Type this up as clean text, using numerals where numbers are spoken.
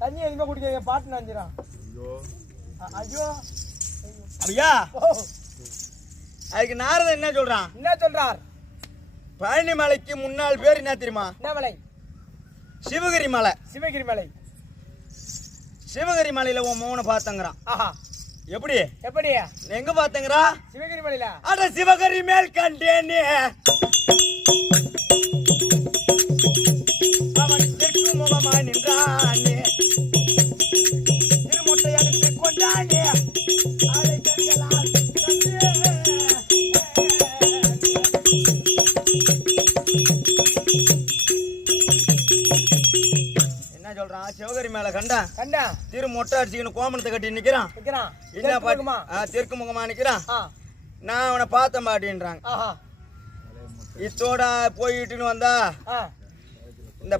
தண்ணி எங்க குடிக்கிறீங்க? பாட்டு நினைச்சிடான். ஐயோ ஐயா, அதுக்கு நாரதன் என்ன சொல்றான்? என்ன சொல்றார்? பழனி மலைக்கு முன்னாள் பேர் என்ன தெரியுமா? என்ன மலை? சிவகிரி மலை. சிவகிரி மலை. சிவகிரி மலையில உன் மௌன பார்த்தங்கறான். ஆஹா, எப்படி எப்படி எங்க பார்த்தங்கறா? சிவகிரி மலையில. அட சிவகிரி மேல் கண்டேனே அவன் தெற்கு முகமாய் நின்றானே, திருமொட்டை அடித்து கொண்டானே, அதை கண்களால் என்ன சொல்றான்? சிவகிரி மேல கண்டா திரு மொட்டை அடிச்சுக்கணும் கோமணத்தை கட்டி நிக்கிறான். என்ன பாட்டுமா? தெற்கு முகமா நிக்கிறான். நான் அவனை பார்த்த மாட்டேன்றாங்க. இத்தோட போயிட்டுன்னு வந்தா இந்த